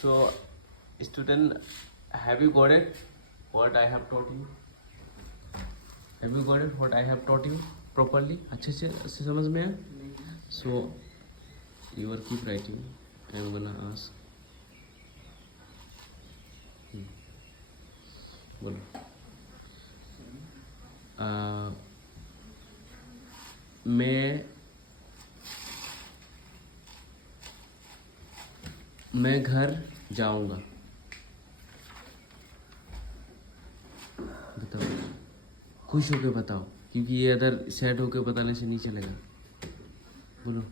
So, student, have you got it? What I have taught you? Have you got it? What I have taught you properly? अच्छे से समझ में आया? So, you are keep writing. I am gonna ask. बोलो. मैं घर जाऊंगा. बताओ, खुश होके बताओ, क्योंकि ये अदर सैड होके बताने से नहीं चलेगा. बोलो,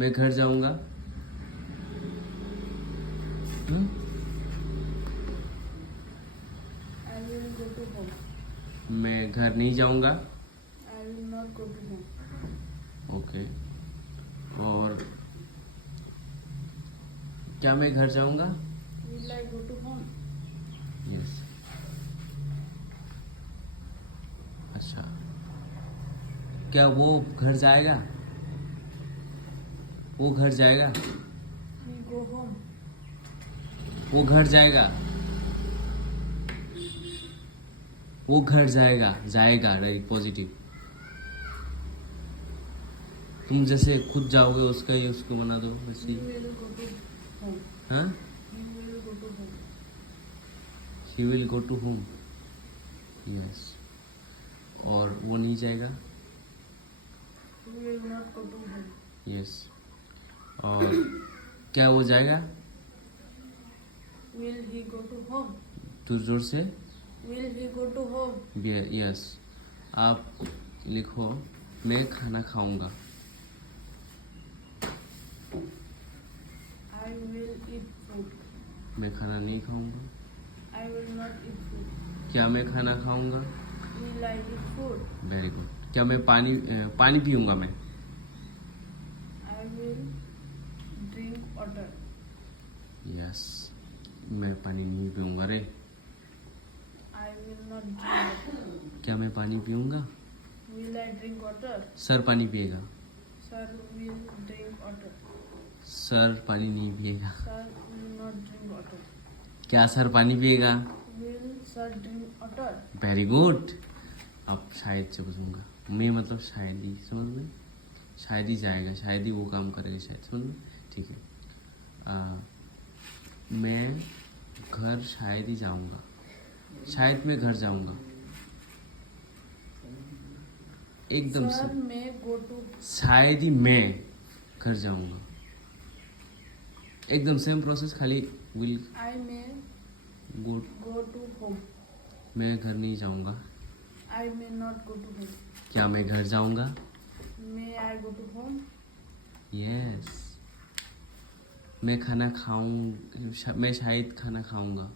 मैं घर जाऊंगा. I will go to home. मैं घर नहीं जाऊंगा. I will not go to home. Okay. और क्या मैं घर जाऊंगा? Will I go to home? Yes. अच्छा, क्या वो घर जाएगा? वो घर जाएगा. He go home. वो घर जाएगा. वो घर जाएगा. जाएगा राइट, पॉजिटिव. तुम जैसे खुद जाओगे उसका ही उसको बना दो वैसे He he. will go to home. हाँ, He will go to home. He will go to home. Yes. और वो नहीं जाएगा. He will not go to home. Yes. और क्या वो जाएगा? Will he go to home? तू जोर से. Will he go to home? Yes. आप लिखो, मैं खाना खाऊंगा. I will eat food. मैं खाना नहीं खाऊंगा. I will not eat food. क्या मैं खाना खाऊंगा? Will I eat food? Very good. क्या मैं पानी पीऊंगा? मैं I will drink water. Yes. मैं पानी नहीं पीऊंगा रे. I will not drink water. क्या मैं पानी पीऊंगा? Will I drink water? Sir पानी पिएगा. Sir will drink water. Sir पानी नहीं पिएगा. Sir will not drink water. क्या सर पानी पिएगा? Will sir drink water? Very good. अब शायद से पूछूंगा. मैं मतलब शायद ही, समझ में? शायद ही जाएगा, शायद ही वो काम करेगा, शायद. समझ में? ठीक है. मैं घर शायद ही जाऊंगा. शायद मैं घर जाऊंगा. एकदम Sir से. may go to. शायद ही मैं घर जाऊंगा. एकदम सेम प्रोसेस, खाली will I may go. go to home. मैं घर नहीं जाऊंगा. I may not go to home. क्या मैं घर जाऊंगा? May I go to home? Yes. मैं खाना खाऊं. मैं शायद खाना खाऊंगा.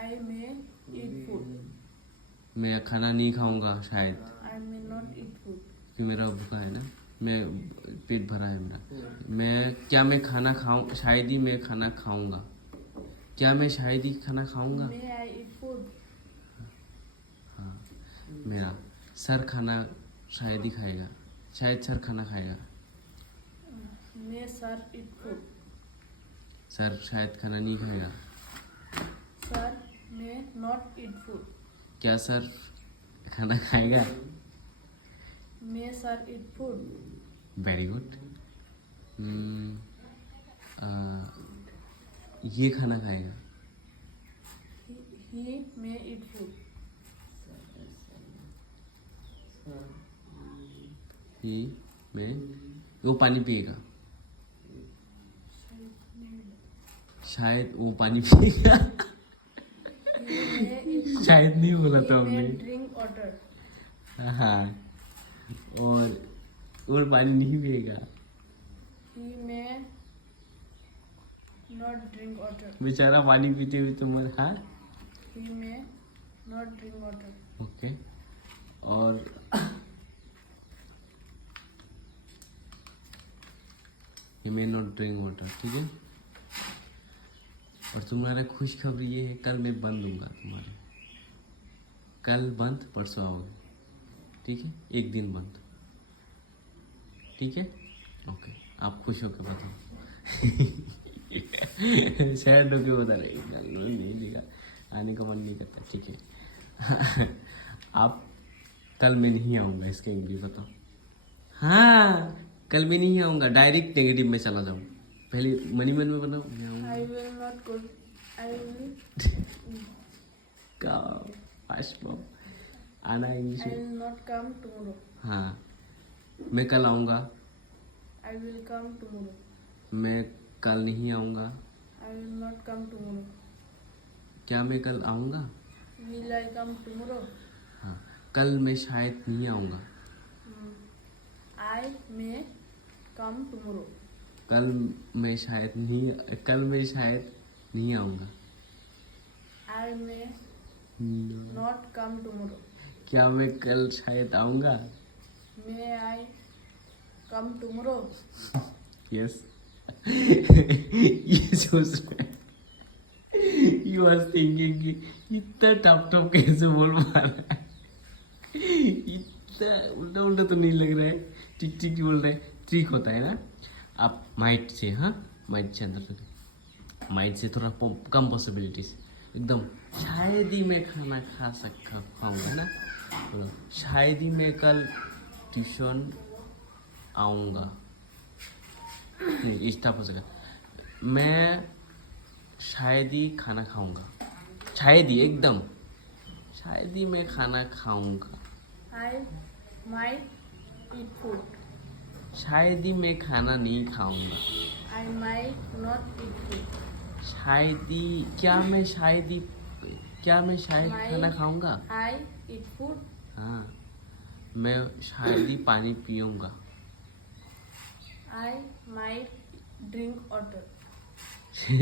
I may eat food. मैं खाना नहीं खाऊंगा शायद, I may not eat food. क्योंकि मेरा भूखा है ना. मैं पेट भरा है मेरा. क्या मैं खाना खाऊं? शायद ही मैं खाना खाऊंगा. क्या मैं शायद ही खाना खाऊंगा? May I eat food? हाँ. मेरा सर खाना शायद ही खाएगा. शायद सर खाना खाएगा. May sir eat food? Sir शायद खाना नहीं खाएगा. Sir may not eat food. क्या सर खाना खाएगा? May sir eat food? Very good. ये खाना खाएगा. He may eat food. ही में वो पानी पिएगा. शायद वो पानी पिएगा. He may eat. शायद नहीं बोला था He may हमने. drink water. हाँ. और पानी नहीं पिएगा. He may not drink water. बेचारा पानी पीते हुए तो मर. हाँ. He may not drink water. Okay. और ही मे नॉट ड्रिंक वाटर. ठीक है. और तुम्हारा खुशखबरी ये है, कल मैं बंद दूंगा तुम्हारे. कल बंद, परसों आओगे. ठीक है. एक दिन बंद. ठीक है. ओके. आप खुश होकर बताओ. शायद लोग बता रहे नहीं लिखा, आने का मन नहीं करता, ठीक है। आप कल मैं नहीं आऊँगा, इसका इंग्लिश बताओ। हाँ, कल मैं नहीं आऊँगा, डायरेक्ट नेगेटिव में चला जाऊँ। पहले मनी मन में बनाओ, मैं आऊँगा। I will not go. I will. का फास्ट आना इंग्लिश I में। will not come tomorrow. हाँ, मैं कल आऊँगा। I will come tomorrow. मैं कल नहीं आऊँगा। I will not come tomorrow. क्या मैं कल आऊँगा? Will I come tomorrow? हाँ, कल मैं शायद नहीं आऊँगा। I may come tomorrow. कल मैं शायद नहीं आऊँगा। I may not come tomorrow. क्या मैं कल शायद आऊँगा? May I come tomorrow? Yes. ये सोच रहा है, यू वाज थिंकिंग कि इतना टप कैसे बोल पा रहा है, इतना उल्टा उल्टा तो नहीं लग रहा है, ठीक ठीक बोल रहा है, ठीक होता है ना। आप माइट से, हाँ माइट से अंदर चले, माइट से थोड़ा कम पॉसिबिलिटीज, एकदम शायद ही मैं खाना खाऊंगा ना, बोलो शायद ही मैं कल ट्यूशन आऊँगा, नहीं इस तरह हो सका, मैं शायद ही खाना खाऊंगा, शायद ही एकदम, शायद ही मैं खाना खाऊंगा, I might eat food. शायद ही मैं खाना नहीं खाऊंगा, I might not eat food. शायद ही क्या मैं शायद Might खाना खाऊंगा, I eat food? हाँ मैं शायद ही पानी पीऊंगा, I might drink water.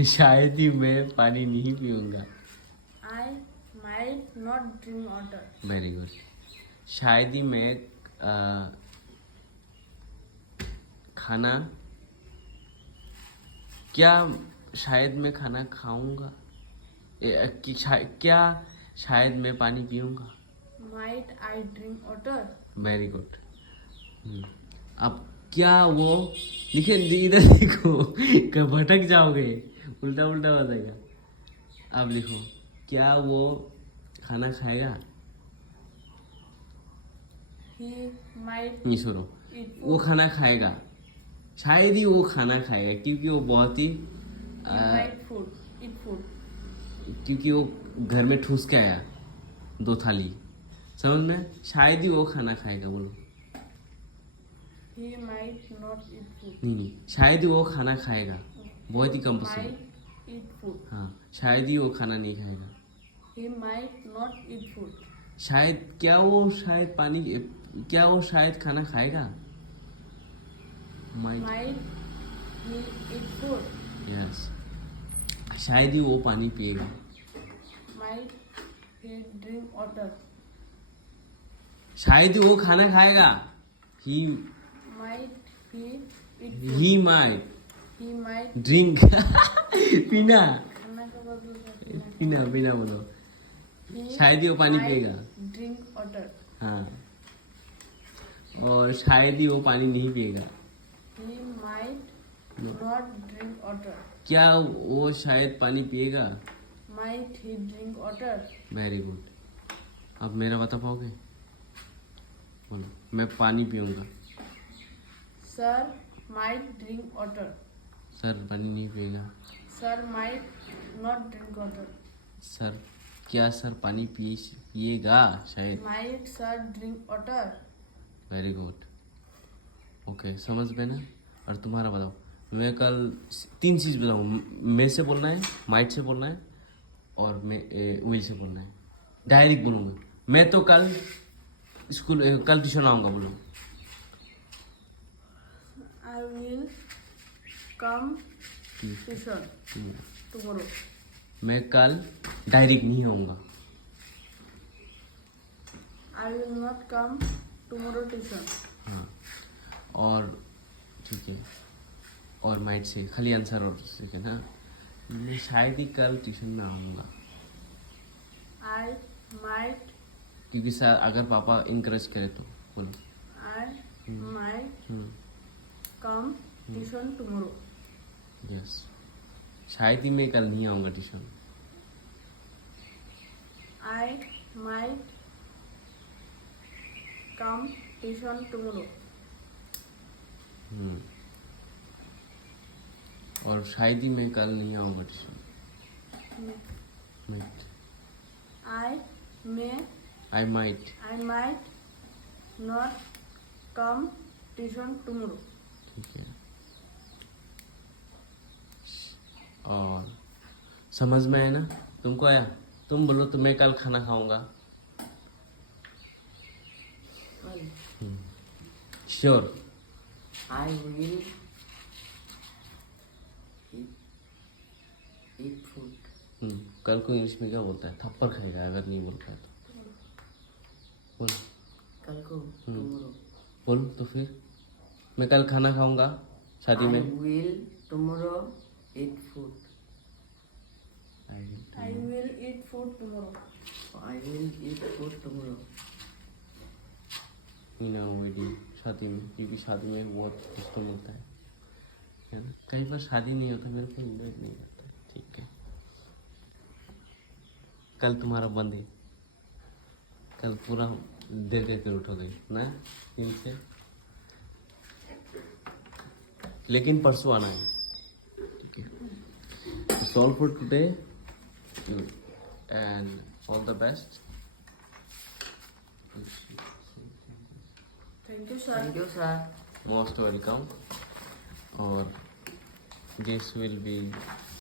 शायद ही मैं पानी नहीं पीऊंगा, I might not drink water. Very good. शायद ही मैं खाना, क्या शायद मैं खाना खाऊंगा, क्या शायद मैं पानी पीऊंगा, Might I drink water? Very good. अब क्या वो लिखे, इधर देखो, कब भटक जाओगे, उल्टा उल्टा हो जाएगा। अब लिखो, क्या वो खाना खाएगा, He might नहीं सुनो, eat food. वो खाना खाएगा, शायद ही वो खाना खाएगा, क्योंकि वो बहुत ही He might eat food. क्योंकि वो घर में ठूस के आया 2 थाली, समझ में, शायद ही वो खाना खाएगा, बोलो। He might not eat food. नहीं, शायद ही वो खाना खाएगा, बहुत ही कम पसंद। Might eat food. हाँ, शायद ही वो खाना नहीं खाएगा, He might not eat food. शायद क्या वो शायद खाना खाएगा, Might he eat food? Yes, शायद ही वो पानी पिएगा, Might he drink water? शायद ही वो खाना खाएगा, ही Might he eat food? He might He might drink पीना खाना का बदल पीना बोलो, He शायद ही वो पानी might पिएगा, drink water. हाँ, और शायद ही वो पानी नहीं पिएगा, He might not drink water. क्या वो शायद पानी पिएगा, Might he drink water? Very good. अब मेरा बता पाओगे, बोलो, मैं पानी पीऊंगा, Sir might drink water. Sir पानी नहीं पिएगा, Sir might not drink water. Sir क्या सर पानी पिएगा, शायद, Might sir drink water? Very good, okay, समझ में ना। और तुम्हारा बताओ, मैं कल 3 चीज़ बताऊँ, मैं से बोलना है, माइट से बोलना है, और मैं विल से बोलना है, डायरेक्ट बोलूँगा। मैं तो कल कल ट्यूशन आऊँगा, बोलो। I will come tuition tomorrow. मैं कल डायरेक्ट नहीं आऊँगा, I will not come tomorrow tuition. हाँ, और ठीक है, और माइट से खाली आंसर और ठीक है ना। मैं शायद ही कल ट्यूशन में आऊँगा, I might क्योंकि सर अगर पापा इनकरेज करे तो, बोलो। I might come tuition tomorrow. Yes, शायद ही मैं कल नहीं आऊँगा tuition. I might come tuition tomorrow. और शायद ही मैं कल नहीं आऊँगा tuition. Might. I might. might not come tuition tomorrow. ठीक है। और समझ में आया ना? तुमको आया? तुम बोलो तो मैं कल खाना खाऊंगा। Sure. I will eat food. कल को इंग्लिश में क्या बोलता है? थप्पड़ खाएगा अगर नहीं बोल पाया तो। बोल। कल को tomorrow. बोल तो फिर मैं कल खाना खाऊंगा शादी I में। will tomorrow eat food. I will eat food tomorrow. I will eat food tomorrow. In wedding शादी में, क्योंकि शादी में बहुत कुछ तो मिलता है ना। कई बार शादी नहीं होता, मेरे को इन्वाइट नहीं करता। ठीक है, कल तुम्हारा बंद है, कल पूरा देर करके उठोगे ना 3 से, लेकिन परसों आना है। ठीक है, solve for today and all the best. Thank you, sir. Thank you, sir. Most welcome. और this will be